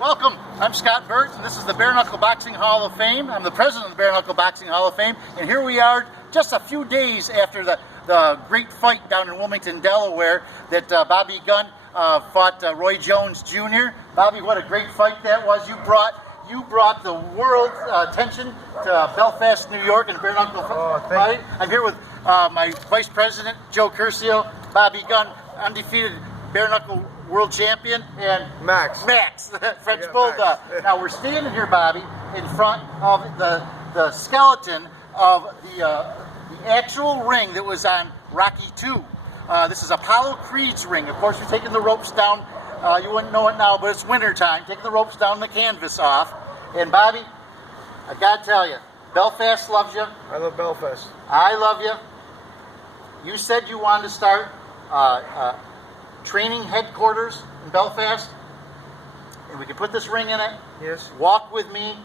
Welcome. I'm Scott Burt, and this is the Bare Knuckle Boxing Hall of Fame. I'm the president of the Bare Knuckle Boxing Hall of Fame, and here we are just a few days after the great fight down in Wilmington, Delaware, that Bobby Gunn fought Roy Jones Jr. Bobby, what a great fight that was. You brought the world attention to Belfast, New York, and Bare Knuckle fight. I'm here with my vice president, Joe Curcio, Bobby Gunn, undefeated Bare Knuckle world champion, and Max, the French Bulldog. Now we're standing here, Bobby, in front of the skeleton of the actual ring that was on Rocky II. This is Apollo Creed's ring. Of course, we're taking the ropes down. You wouldn't know it now, but it's winter time. Taking the ropes down, the canvas off. And Bobby, I gotta tell you, Belfast loves you. I love Belfast. I love you. You said you wanted to start training headquarters in Belfast, and we can put this ring in it. Yes. Walk with me.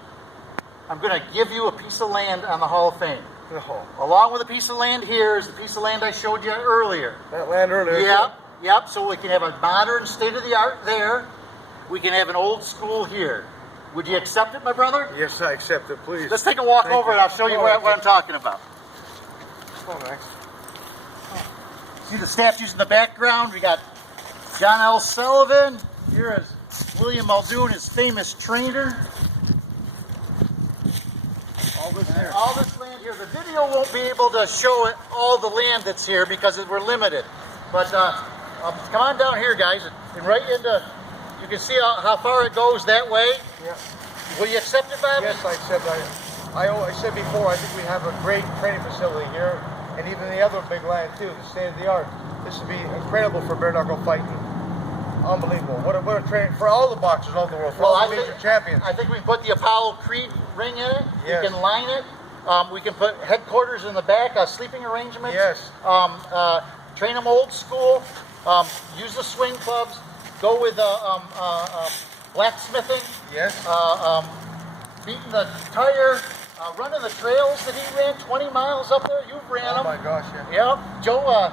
I'm going to give you a piece of land on the Hall of Fame. Oh. Along with a piece of land here is the piece of land I showed you earlier. That land earlier? Yep. So we can have a modern, state-of-the-art there. We can have an old school here. Would you accept it, my brother? Yes, I accept it, please. Let's take a walk over and I'll show you what I'm talking about. Come on, Max. See the statues in the background? We got John L. Sullivan. Here is William Muldoon, his famous trainer. All this land here. The video won't be able to show it, all the land that's here because we're limited. But come on down here, guys, and right into. You can see how far it goes that way. Yeah. Will you accept it, Bobby? Yes, I accept it. I said before, I think we have a great training facility here, and even the other big land too, the state of the art. This would be incredible for bare knuckle fighting. Unbelievable. What a training for all the boxers all over the world, for all the major champions. I think we can put the Apollo Creed ring in it. Yes. We can line it. We can put headquarters in the back, sleeping arrangements. Yes. Train them old school. Use the swing clubs. Go with blacksmithing. Yes. Beating the tire. Running the trails that he ran, 20 miles up there. You've ran them. Oh my gosh, yeah. Yeah. Joe,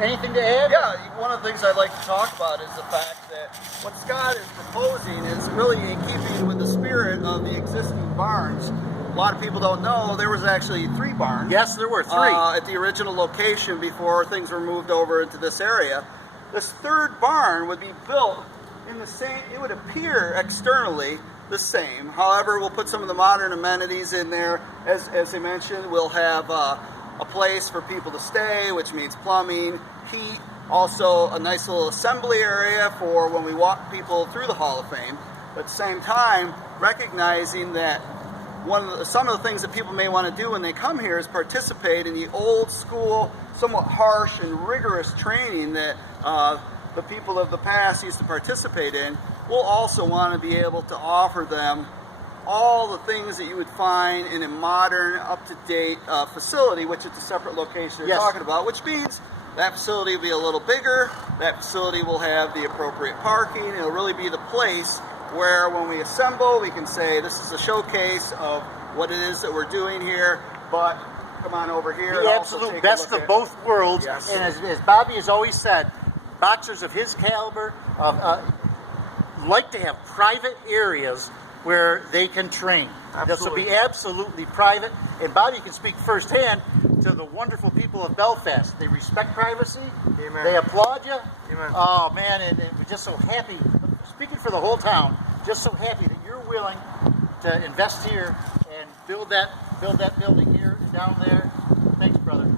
anything to add? Yeah, one of the things I'd like to talk about is the fact that what Scott is proposing is really in keeping with the spirit of the existing barns. A lot of people don't know there was actually 3 barns. Yes, there were 3. At the original location before things were moved over into this area. This 3rd barn would be built in the same, it would appear externally the same. However, we'll put some of the modern amenities in there. As I mentioned, we'll have a place for people to stay, which means plumbing, heat, also a nice little assembly area for when we walk people through the Hall of Fame. But at the same time, recognizing that some of the things that people may want to do when they come here is participate in the old school, somewhat harsh and rigorous training that the people of the past used to participate in. We'll also want to be able to offer them all the things that you would find in a modern, up-to-date facility, which is a separate location we're talking about, which means that facility will be a little bigger, that facility will have the appropriate parking, it'll really be the place where when we assemble, we can say this is a showcase of what it is that we're doing here, but come on over here. The absolute best of both worlds, Yes. And as Bobby has always said, boxers of his caliber like to have private areas where they can train. This will be absolutely private, and Bobby can speak firsthand to the wonderful people of Belfast. They respect privacy. Amen. They applaud you. Amen. Oh man, and we're just so happy. Speaking for the whole town, just so happy that you're willing to invest here and build that building here and down there. Thanks, brother.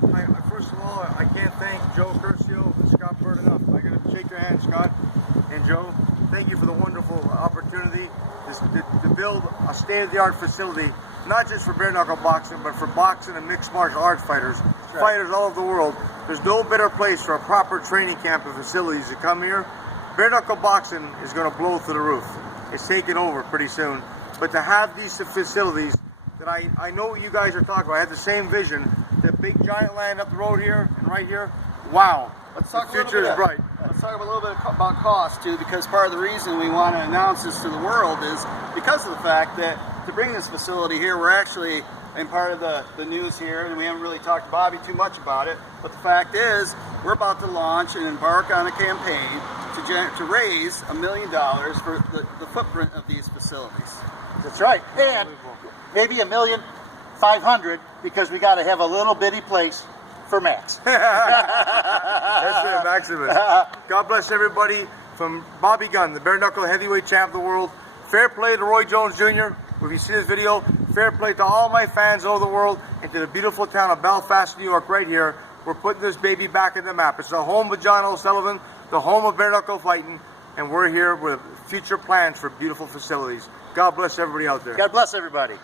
First of all, I can't thank Joe Curcio and Scott Burt enough. I got to shake your hand, Scott and Joe. Thank you for the wonderful opportunity to build a state-of-the-art facility, not just for bare knuckle boxing, but for boxing and mixed martial arts fighters, fighters all over the world. There's no better place for a proper training camp and facilities to come here. Bare knuckle boxing is going to blow through the roof. It's taking over pretty soon. But to have these facilities that I know what you guys are talking about, I have the same vision. The big giant land up the road here and right here, wow. Let's talk the future is bright. Let's talk a little bit about cost too, because part of the reason we want to announce this to the world is because of the fact that to bring this facility here, we're actually, and part of the news here, and we haven't really talked to Bobby too much about it, but the fact is we're about to launch and embark on a campaign to raise $1 million for the footprint of these facilities. That's right. And maybe $1,500,000 because we got to have a little bitty place for Max. That's it, Maximus. God bless everybody. From Bobby Gunn, the bare knuckle heavyweight champ of the world. Fair play to Roy Jones Jr. If you see this video, fair play to all my fans all over the world and to the beautiful town of Belfast, New York, right here. We're putting this baby back in the map. It's the home of John O'Sullivan, the home of bare knuckle fighting, and we're here with future plans for beautiful facilities. God bless everybody out there. God bless everybody.